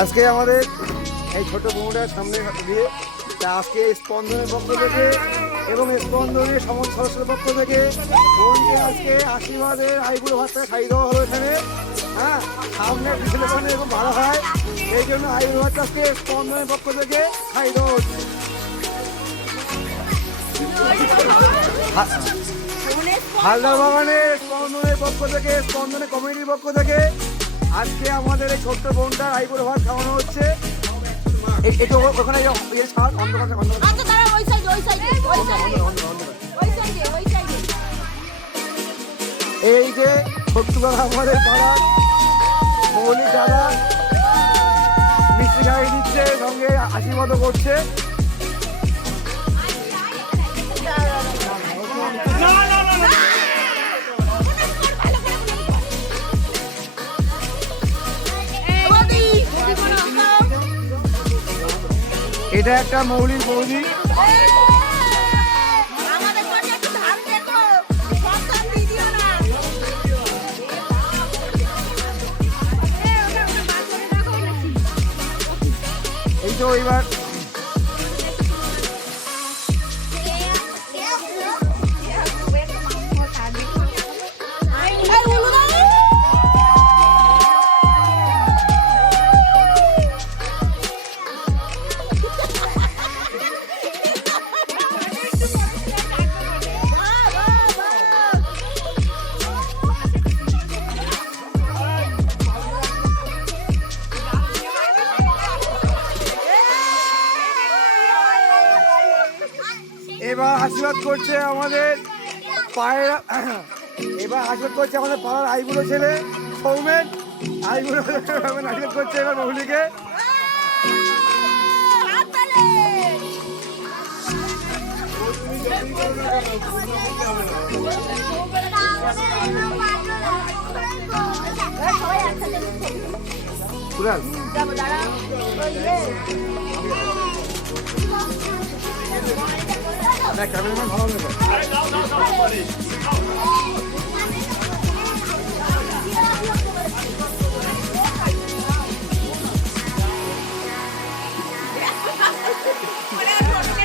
আজকে আমাদের এই ছোট বউটার সামনে দিয়ে আজকে স্পন্দনের পক্ষ থেকে এবং স্পন্দনের সমস্ত সদস্যের পক্ষ থেকে বোনকে আজকে আশীর্বাদের আইবুড়ো ভাতটা খাইয়ে দেওয়া হলো এখানে। হ্যাঁ, সামনে পিছনে কোণে এরকম ভালো হয়, এই জন্য আইবুড়ো ভাতটা আজকে স্পন্দনের পক্ষ থেকে খাইয়ে দেওয়া হচ্ছে। হালদার বাগানের স্পন্দনের পক্ষ থেকে, স্পন্দনের কমিটির পক্ষ থেকে আজকে আমাদের এই ছোট্ট বোনটার আইবুড়ো ভাত খাওয়ানো হচ্ছে। এই যে ছোট্টবেলা আমাদের পাড়ার মৌলিক দাদা মিষ্টি খাইয়ে দিচ্ছে, সঙ্গে আশীর্বাদও করছে। এটা একটা মৌলিক বৌদি, এই তো এবার এবার আশীর্বাদ করছে আমাদের পায়ের, এবার আশীর্বাদ করছে আমাদের পাড়ার আইবুড়ো ছেলে সৌমেন। আইবুড়ো আশীর্বাদ করছে এবার মৌলিকে। ক্যামেরাম্যান ভালো নেবে।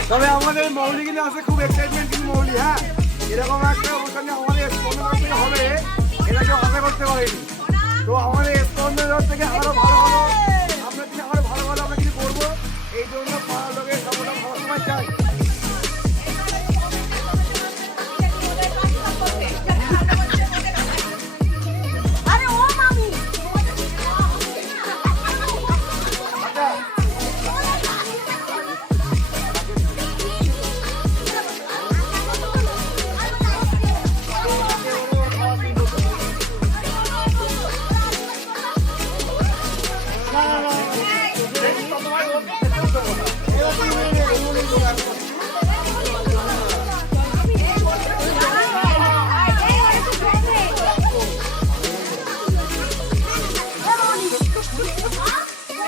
তবে আমাদের মৌলি কিন্তু আছে খুব এক্সাইটমেন্ট কিন্তু মৌলি। হ্যাঁ, এরকম একটা অনুষ্ঠানে আমাদের স্পন্দন থেকে হবে এটা কেউ আশা করতে পারেনি। তো আমাদের স্পন্দন থেকে আরো ভালো ভালো আমরা কিন্তু আরো ভালো ভালো আমরা কিছু করবো, এই জন্য পাড়ার লোকের সবটা সবসময় চাই।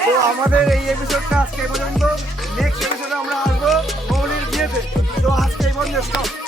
তো আমাদের এই এপিসোডটা আজকে পর্যন্ত, নেক্সট এপিসোডে আমরা আসবো মৌলির বিয়েতে। তো আজকে এই পর্যন্ত স্টপ।